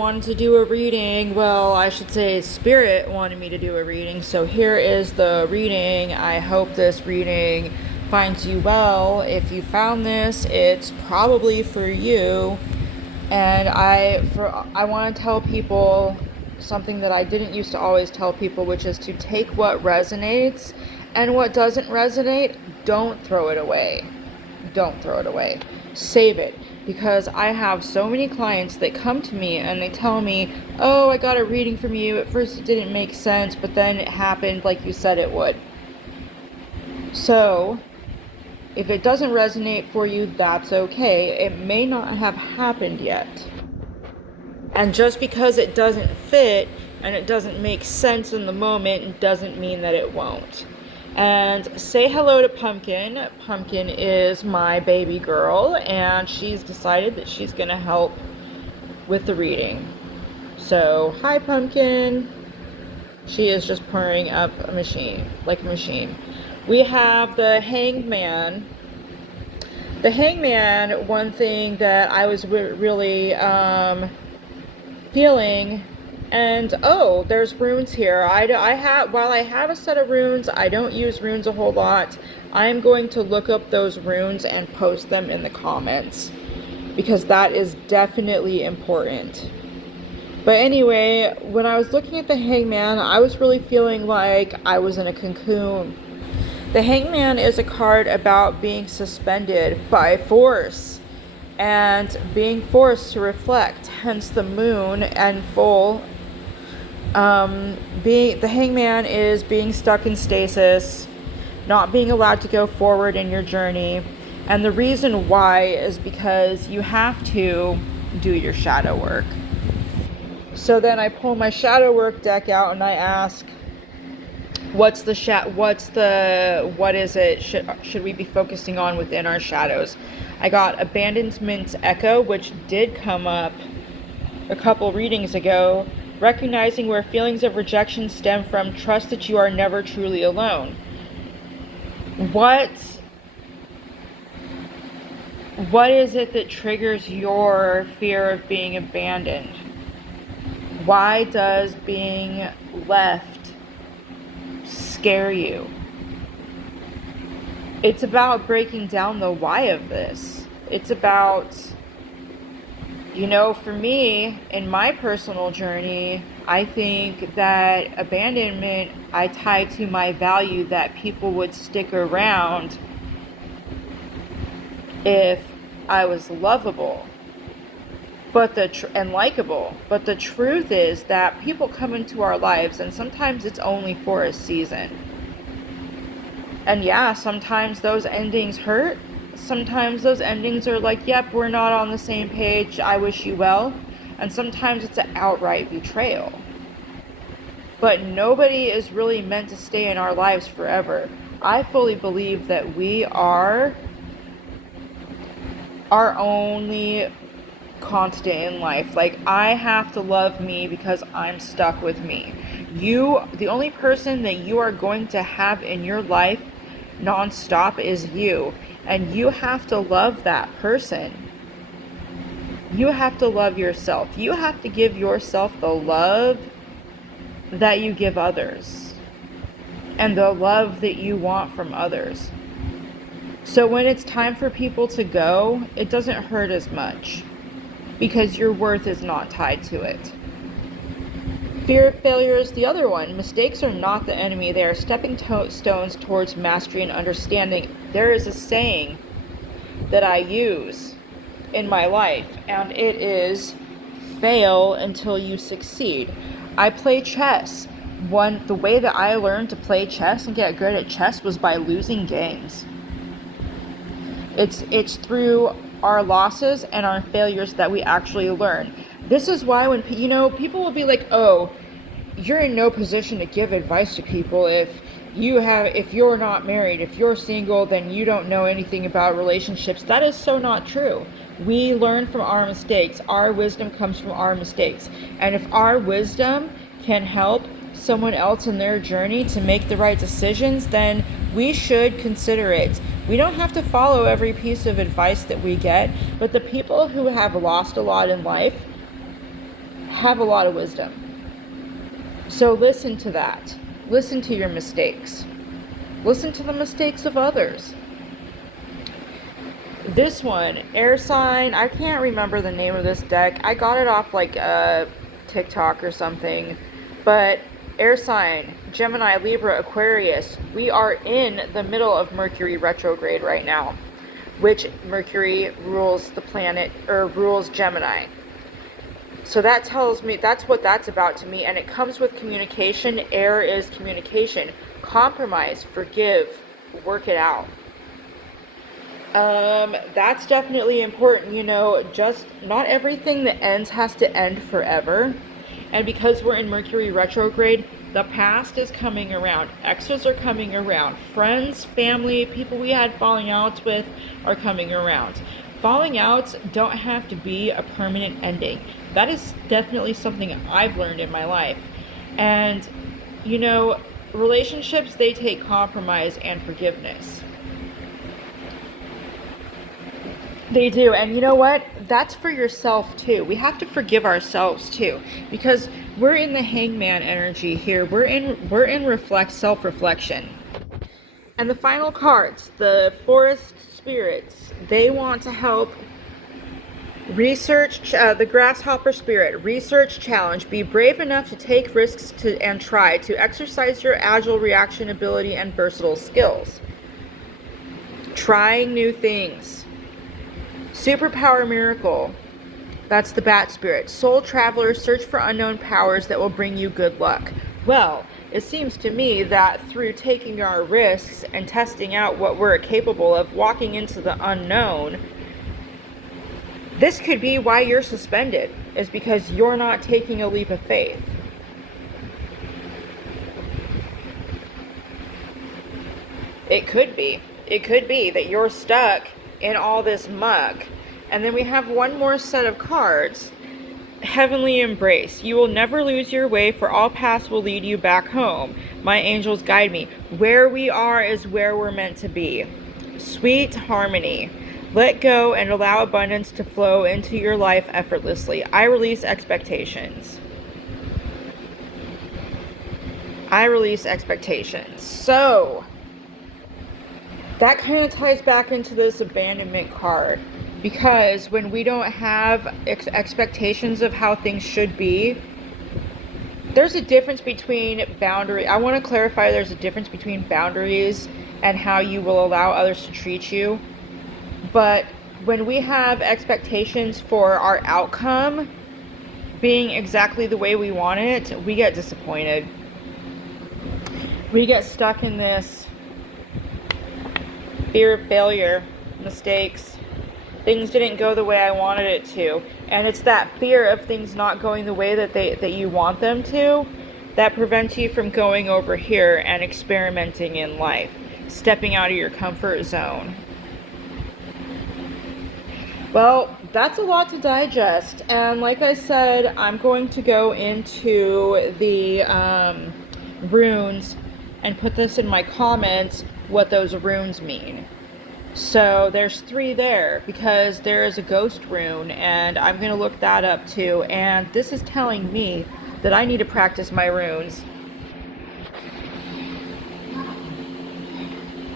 wanted to do a reading. Well, I should say Spirit wanted me to do a reading. So here is the reading. I hope this reading finds you well. If you found this, it's probably for you. And I want to tell people something that I didn't used to always tell people, which is to take what resonates, and what doesn't resonate, don't throw it away. Don't throw it away. Save it. Because I have so many clients that come to me and they tell me, oh, I got a reading from you. At first it didn't make sense, but then it happened like you said it would. So if it doesn't resonate for you, that's okay. It may not have happened yet. And just because it doesn't fit and it doesn't make sense in the moment doesn't mean that it won't. And say hello to Pumpkin. Pumpkin is my baby girl, and she's decided that she's going to help with the reading. So, hi Pumpkin. She is just purring up a machine, like a machine. We have the Hangman. The Hangman, one thing that I was really feeling, and oh, there's runes here. While I have a set of runes, I don't use runes a whole lot. I'm going to look up those runes and post them in the comments, because that is definitely important. But anyway, when I was looking at the Hangman, I was really feeling like I was in a cocoon. The Hangman is a card about being suspended by force and being forced to reflect, hence the moon and full. The Hangman is being stuck in stasis, not being allowed to go forward in your journey. And the reason why is because you have to do your shadow work. So then I pull my shadow work deck out and I ask, what is it should we be focusing on within our shadows? I got Abandonment Echo, which did come up a couple readings ago. Recognizing where feelings of rejection stem from, trust that you are never truly alone. What is it that triggers your fear of being abandoned? Why does being left scare you? It's about breaking down the why of this. It's about, for me, in my personal journey, I think that abandonment, I tie to my value that people would stick around if I was lovable and likable. But the truth is that people come into our lives, and sometimes it's only for a season. And yeah, sometimes those endings hurt. Sometimes those endings are like, yep, we're not on the same page, I wish you well. And sometimes it's an outright betrayal. But nobody is really meant to stay in our lives forever. I fully believe that we are our only constant in life. Like, I have to love me because I'm stuck with me. The only person that you are going to have in your life non-stop is you. And you have to love that person. You have to love yourself. You have to give yourself the love that you give others and the love that you want from others. So when it's time for people to go, it doesn't hurt as much because your worth is not tied to it. Fear of failure is the other one. Mistakes are not the enemy. They are stepping stones towards mastery and understanding. There is a saying that I use in my life, and it is, fail until you succeed. I play chess. The way that I learned to play chess and get good at chess was by losing games. It's through our losses and our failures that we actually learn. This is why when people will be like, oh, you're in no position to give advice to people if you're not married, if you're single, then you don't know anything about relationships. That is so not true. We learn from our mistakes. Our wisdom comes from our mistakes. And if our wisdom can help someone else in their journey to make the right decisions, then we should consider it. We don't have to follow every piece of advice that we get, but the people who have lost a lot in life have a lot of wisdom. So listen to that. Listen to your mistakes. Listen to the mistakes of others. This one, air sign, I can't remember the name of this deck. I got it off like TikTok or something. But air sign, Gemini, Libra, Aquarius, we are in the middle of Mercury retrograde right now, which Mercury rules the planet, or rules Gemini. So that tells me, that's what that's about to me, and it comes with communication. Air is communication. Compromise, forgive, work it out. That's definitely important, just not everything that ends has to end forever. And because we're in Mercury retrograde, the past is coming around. Exes are coming around. Friends, family, people we had falling outs with are coming around. Falling outs don't have to be a permanent ending. That is definitely something I've learned in my life. And, relationships, they take compromise and forgiveness. They do. And you know what? That's for yourself too. We have to forgive ourselves too, because we're in the hangman energy here. We're in self-reflection. And the final cards, the forest spirits, they want to help research, the grasshopper spirit, research challenge, be brave enough to take risks and try to exercise your agile reaction ability and versatile skills. Trying new things. Superpower miracle, that's the bat spirit. Soul traveler, search for unknown powers that will bring you good luck. Well, it seems to me that through taking our risks and testing out what we're capable of, walking into the unknown, this could be why you're suspended, is because you're not taking a leap of faith. It could be that you're stuck in all this muck. And then we have one more set of cards. Heavenly embrace. You will never lose your way, for all paths will lead you back home. My angels guide me. Where we are is where we're meant to be. Sweet harmony. Let go and allow abundance to flow into your life effortlessly. I release expectations. I release expectations. So that kind of ties back into this abandonment card, because when we don't have expectations of how things should be, there's a difference between boundary. I want to clarify, there's a difference between boundaries and how you will allow others to treat you. But when we have expectations for our outcome being exactly the way we want it, we get disappointed. We get stuck in this fear of failure, mistakes. Things didn't go the way I wanted it to. And it's that fear of things not going the way that you want them to that prevents you from going over here and experimenting in life, stepping out of your comfort zone. Well, that's a lot to digest. And like I said, I'm going to go into the runes and put this in my comments, what those runes mean. So there's 3 there, because there is a ghost rune, and I'm going to look that up too. And this is telling me that I need to practice my runes.